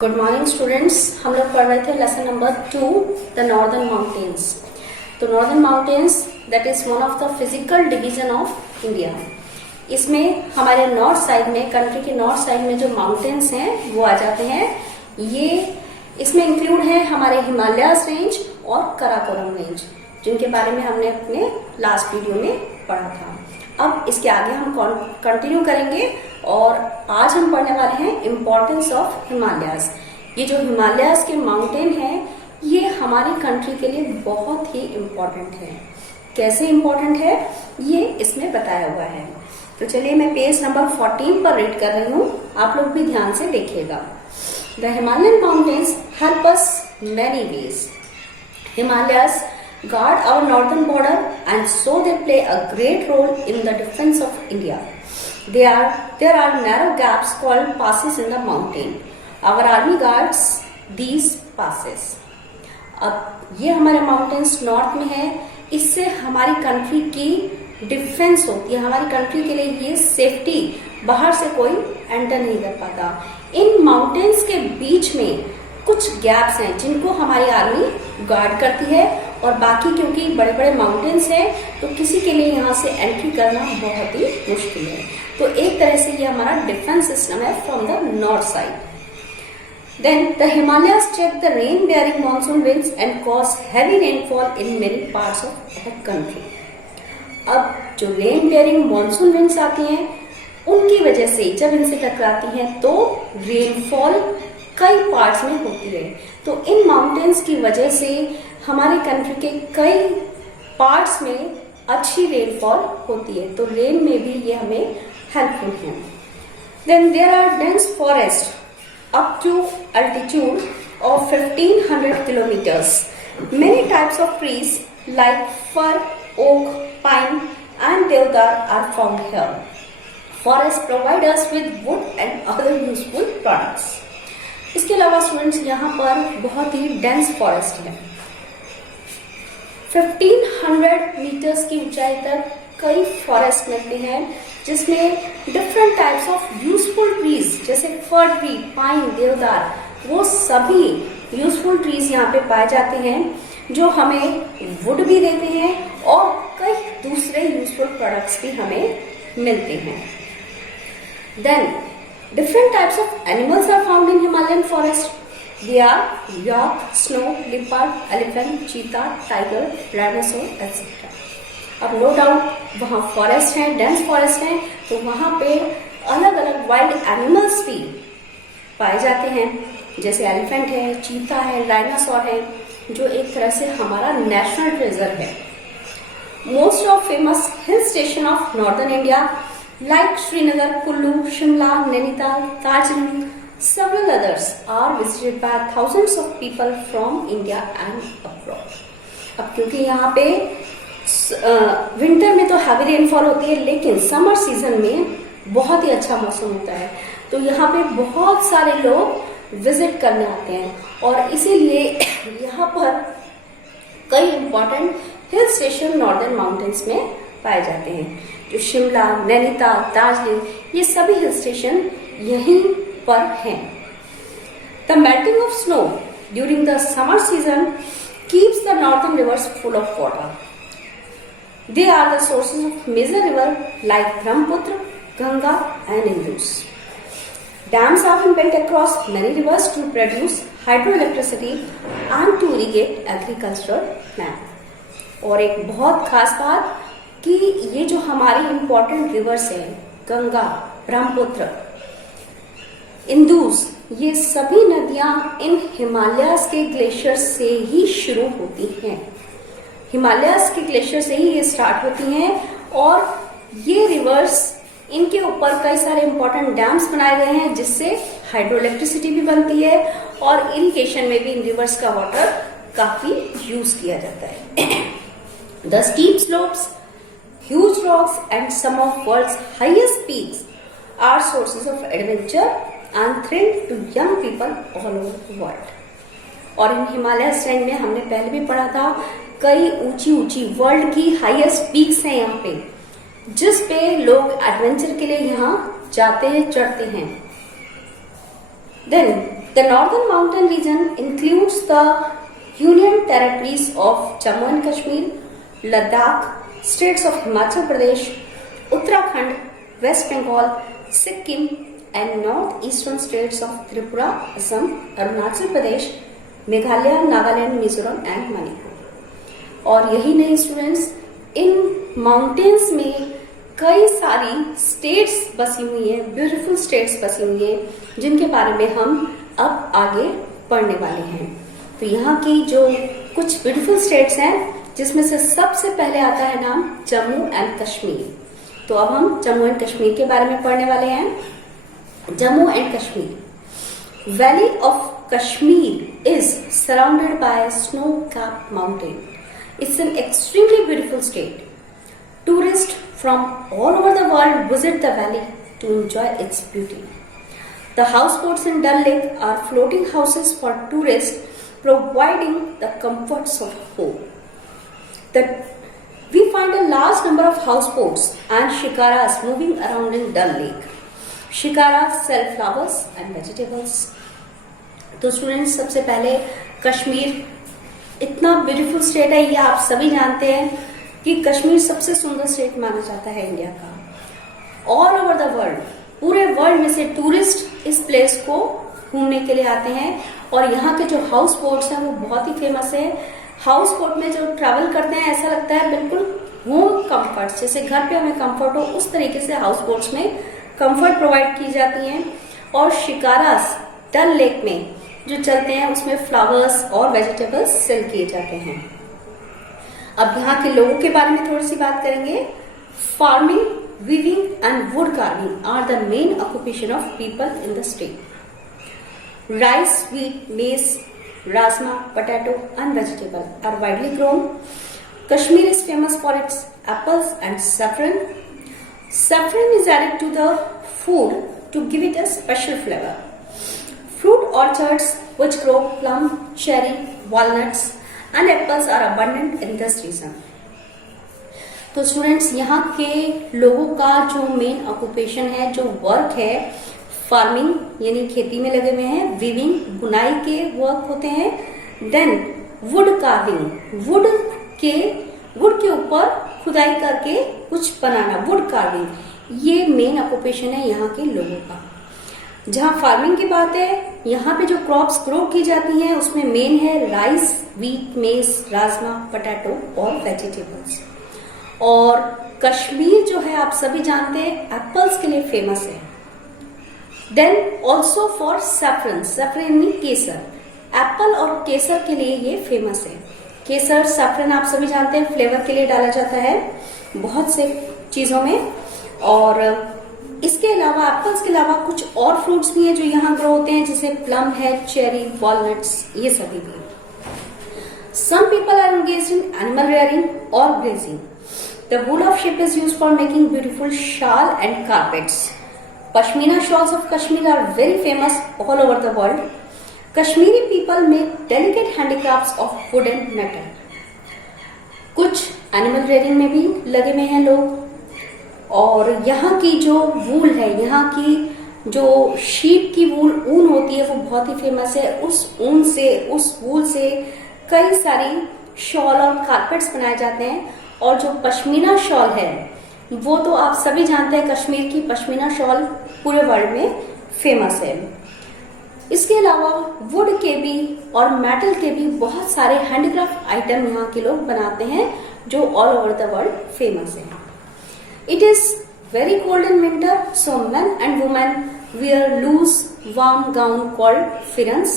Good morning students. हम लोग पढ़ रहे थे lesson number 2 the northern mountains. तो northern mountains that is one of the physical division of India. इसमें हमारे नॉर्थ साइड में, कंट्री के नॉर्थ साइड में जो माउंटेन्स हैं वो आ जाते हैं। ये इसमें इंक्लूड है हमारे हिमालयास रेंज और कराकोरम रेंज, जिनके बारे में हमने अपने लास्ट वीडियो में पढ़ा था। अब इसके आगे हम कंटिन्यू करेंगे और आज हम पढ़ने वाले हैं इम्पोर्टेंस ऑफ हिमालयाज। ये जो हिमालयाज के माउंटेन है ये हमारी कंट्री के लिए बहुत ही इम्पोर्टेंट है। कैसे इम्पोर्टेंट है ये इसमें बताया हुआ है। तो चलिए मैं पेज नंबर 14 पर रीड कर रही हूँ, आप लोग भी ध्यान से देखिएगा। The Himalayan mountains help us many ways. Himalayas guard our northern border and so they play a great role in the defense of India. There are narrow gaps called passes in the mountain. Our army guards these passes. अब ये हमारे mountains north में है, इससे हमारी country की defence होती है। हमारी कंट्री के लिए ये सेफ्टी, बाहर से कोई एंटर नहीं कर पाता। इन माउंटेन्स के बीच में कुछ गैप्स हैं जिनको हमारी आर्मी गार्ड करती है, और बाकी क्योंकि बड़े बड़े माउंटेन्स हैं तो किसी के लिए यहाँ से एंट्री करना बहुत ही मुश्किल है। तो एक तरह से ये हमारा डिफेंस सिस्टम है from the north side. Then the Himalayas check the rain bearing monsoon winds and cause heavy rainfall in many parts of our country. अब जो रेन बेयरिंग मानसून विंड्स आती हैं उनकी वजह से जब इनसे टकराती हैं तो रेनफॉल कई पार्ट्स में होती है। तो इन माउंटेन्स की वजह से हमारे कंट्री के कई पार्ट्स में अच्छी रेनफॉल होती है, तो रेन में भी ये हमें हेल्पफुल है। Then there are dense forest up to altitude of 1500 kilometres. Many types of trees like fir, oak, pine and deodar are found here. Forest provide us with wood and other useful products. इसके अलावा students यहाँ पर बहुत ही dense forest है। 1500 metres की ऊंचाई तक कई फॉरेस्ट मिलते हैं जिसमें different types of useful trees जैसे फर ट्री, पाइन, देवदार, वो सभी यूजफुल ट्रीज यहाँ पे पाए जाते हैं जो हमें वुड भी देते हैं और कई दूसरे यूजफुल प्रोडक्ट्स भी हमें मिलते हैं। Then different types of animals are found in Himalayan forest. They are yak, snow, leopard, elephant, cheetah, tiger, rhinoceros, etc. अब नो डाउट वहाँ फॉरेस्ट है, डेंस फॉरेस्ट है, तो वहाँ पे अलग अलग वाइल्ड एनिमल्स भी पाए जाते हैं, जैसे एलिफेंट है, चीता है, डायनासोर है, जो एक तरह से हमारा नेशनल ट्रेजर है। Most of famous hill station of northern India like Srinagar, Kullu, Shimla, Nainital, Darjeeling, several others are visited by thousands of people from India and abroad. अब क्योंकि यहाँ पे विंटर में तो हैवी रेनफॉल होती है, लेकिन समर सीजन में बहुत ही अच्छा मौसम होता है, तो यहाँ पे बहुत सारे लोग विजिट करने आते हैं और इसीलिए यहाँ पर कई important hill station northern mountains में पाए जाते हैं। जो शिमला, नैनीताल, दार्जिलिंग, ये सभी हिल स्टेशन यहीं पर हैं। The melting of snow during the summer season keeps the northern rivers full of water. They are the sources of major river like Brahmaputra, Ganga and Indus. Dams are been built across many rivers to produce hydro electricity and to irrigate agricultural land. और एक बहुत खास बात कि ये जो हमारी important rivers है, गंगा, ब्रह्मपुत्र, इंदुस, ये सभी नदियां इन हिमालयाज के ग्लेशियर से ही शुरू होती हैं। हिमालयाज के ग्लेशियर से ही ये स्टार्ट होती हैं और ये रिवर्स, इनके ऊपर कई सारे इंपॉर्टेंट डैम्स बनाए गए हैं जिससे हाइड्रो इलेक्ट्रिसिटी भी बनती है और इरिगेशन में भी इन रिवर्स का वाटर काफी यूज किया जाता है। The steep slopes, huge rocks and some of world's highest peaks are sources of adventure and thrill to young people all over the world. और इन हिमालय रेंज में हमने पहले भी पढ़ा था, कई ऊंची ऊंची वर्ल्ड की हाईएस्ट पीक्स हैं यहाँ पे, जिस पे लोग एडवेंचर के लिए यहाँ जाते हैं, चढ़ते हैं। Then The northern mountain region includes the union territories of Jammu and Kashmir, Ladakh, states of Himachal Pradesh, Uttarakhand, West Bengal, Sikkim and northeastern states of Tripura, Assam, Arunachal Pradesh, Meghalaya, Nagaland, Mizoram and Manipur. और यही नहीं students, in mountains में कई सारी states बसी हुई हैं, beautiful states बसी हुई हैं, जिनके बारे में हम अब आगे पढ़ने वाले हैं। तो यहाँ की जो कुछ ब्यूटीफुल स्टेट्स हैं, जिसमें से सबसे पहले आता है नाम जम्मू एंड कश्मीर। तो अब हम जम्मू एंड कश्मीर के बारे में पढ़ने वाले हैं। Jammu and Kashmir, valley of Kashmir is surrounded by snow capped mountain. It's an extremely beautiful state. Tourists from all over the world visit the valley to enjoy its beauty. The houseboats in Dal Lake are floating houses for tourists, providing the comforts of home. We find a large number of houseboats and shikaras moving around in Dal Lake. Shikaras sell flowers and vegetables. तो students, सबसे पहले कश्मीर इतना beautiful state है, ये आप सभी जानते हैं कि कश्मीर सबसे सुंदर स्टेट माना जाता है इंडिया का। ऑल ओवर द वर्ल्ड, पूरे वर्ल्ड में से टूरिस्ट इस प्लेस को घूमने के लिए आते हैं और यहाँ के जो हाउस बोट्स हैं वो बहुत ही फेमस है। हाउस बोट में जो ट्रैवल करते हैं ऐसा लगता है बिल्कुल होम कंफर्ट, जैसे घर पे हमें कंफर्ट हो उस तरीके से हाउस बोट्स में कंफर्ट प्रोवाइड की जाती हैं। और शिकारास डल लेक में जो चलते हैं उसमें फ्लावर्स और वेजिटेबल्स सेल किए जाते हैं। अब यहाँ के लोगों के बारे में थोड़ी सी बात करेंगे। Farming, weaving and wood carving are the main occupation of people in the state. Rice, wheat, maize, rajma, potato and vegetable are widely grown. Kashmir is famous for its apples and saffron. Saffron is added to the food to give it a special flavor. Fruit orchards which grow plum, cherry, walnuts and apples are abundant in this region. तो students, यहाँ के लोगों का जो main occupation है, जो work है, farming यानी खेती में लगे हुए हैं, वीविंग बुनाई के वर्क होते हैं, देन वुड कार्विंग, वुड के ऊपर खुदाई करके कुछ बनाना, वुड कार्विंग, ये मेन ऑक्यूपेशन है यहाँ के लोगों का। जहाँ फार्मिंग की बात है, यहाँ पे जो क्रॉप्स ग्रो की जाती हैं उसमें मेन है राइस, व्हीट, मेज, राजमा, पोटैटो और वेजिटेबल्स। और कश्मीर जो है आप सभी जानते हैं एप्पल्स के लिए फेमस है। Then also for saffron, saffron mean केसर, एप्पल और केसर के लिए ये फेमस है। केसर, सैफरन आप सभी जानते हैं फ्लेवर के लिए डाला जाता है बहुत से चीजों में। और इसके अलावा एप्पल्स के अलावा कुछ और फ्रूट्स भी हैं जो यहाँ ग्रो होते हैं, जैसे प्लम है, चेरी, वॉलनट्स, ये सभी भी। Some people are engaged in animal rearing और grazing. The wool of sheep is used for making beautiful shawl and carpets. Pashmina shawls of Kashmir are very famous all over the world. Kashmiri people make delicate handicrafts of wood and metal. कुछ animal rearing में भी लगे हुए हैं लोग। और यहाँ की जो वूल है, यहाँ की जो शीप की ऊन होती है वो बहुत ही फेमस है। उस वूल से कई सारी शॉल और कारपेट्स बनाए जाते हैं। और जो पश्मीना शॉल है वो तो आप सभी जानते हैं, कश्मीर की पश्मीना शॉल पूरे वर्ल्ड में फेमस है। इसके अलावा वुड के भी और मेटल के भी बहुत सारे हैंडीक्राफ्ट आइटम यहाँ के लोग बनाते हैं जो all over the world famous है। It is very cold in winter, so men and women wear loose, warm gown called firans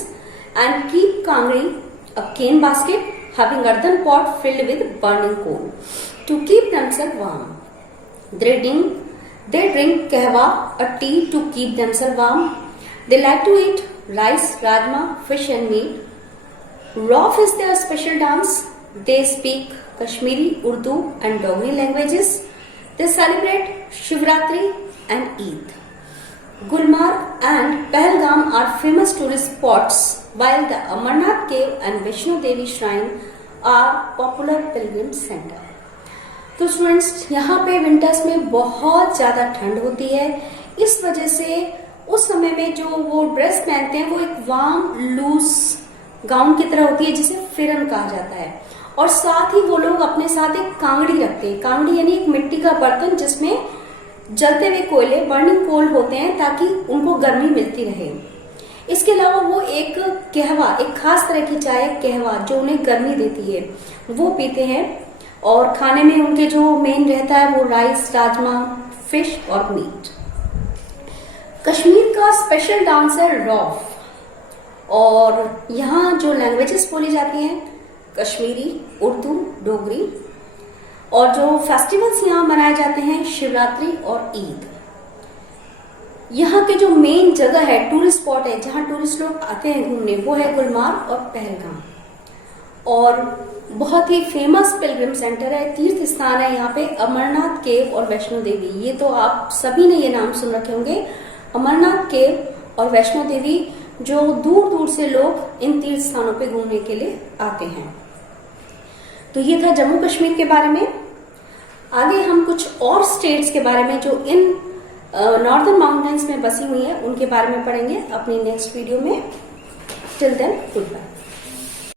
and keep kangri, a cane basket having earthen pot filled with burning coal, to keep themselves warm. They drink kahwa, a tea to keep themselves warm. They like to eat rice, rajma, fish and meat. Rauf is their special dance. They speak Kashmiri, Urdu and Dogri languages. They celebrate Shivratri and Eid. Gulmarg and Pahalgam are famous tourist spots, while the Amarnath cave and Vaishno Devi shrine are popular pilgrim center. तो students, यहाँ पे winters में बहुत ज़्यादा ठंड होती है। इस वजह से उस समय में जो वो ड्रेस पहनते हैं वो एक वार्म लूज गाउन की तरह होती है जिसे फिरन कहा जाता है। और साथ ही वो लोग अपने साथ एक कांगड़ी रखते हैं। कांगड़ी यानी एक मिट्टी का बर्तन जिसमें जलते हुए कोयले, बर्निंग कोल होते हैं ताकि उनको गर्मी मिलती रहे। इसके अलावा वो एक कहवा, एक खास तरह की चाय कहवा जो उन्हें गर्मी देती है, वो पीते हैं। और खाने में उनके जो मेन रहता है वो राइस, राजमा, फिश और मीट। कश्मीर का स्पेशल डांस है रौफ। और यहाँ जो लैंग्वेजेस बोली जाती हैं कश्मीरी, उर्दू, डोगरी। और जो फेस्टिवल्स यहाँ मनाए जाते हैं शिवरात्रि और ईद। यहाँ के जो मेन जगह है, टूरिस्ट स्पॉट है जहाँ टूरिस्ट लोग आते हैं घूमने, वो है गुलमार्ग और पहलगाम। और बहुत ही फेमस पिलग्रिम सेंटर है, तीर्थ स्थान है यहाँ पे अमरनाथ केव और वैष्णो देवी। ये तो आप सभी ने ये नाम सुन रखे होंगे, अमरनाथ केव और वैष्णो देवी, जो दूर दूर से लोग इन तीर्थ स्थानों पे घूमने के लिए आते हैं। तो ये था जम्मू कश्मीर के बारे में। आगे हम कुछ और स्टेट्स के बारे में जो इन नॉर्दर्न माउंटेन्स में बसी हुई है उनके बारे में पढ़ेंगे अपनी नेक्स्ट वीडियो में। Till then good bye.